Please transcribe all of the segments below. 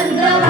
Sundara.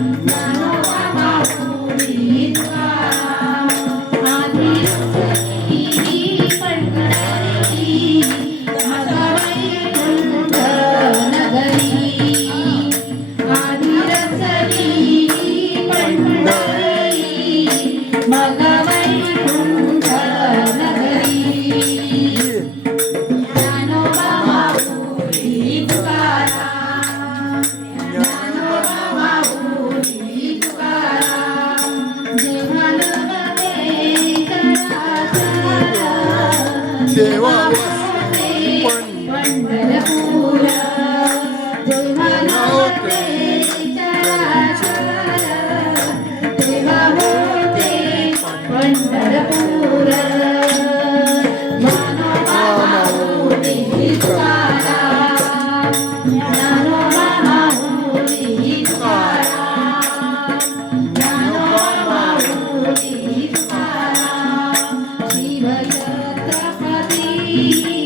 Nana. വന്ദനപൂല ജന്മനാട്ടെ Thank you.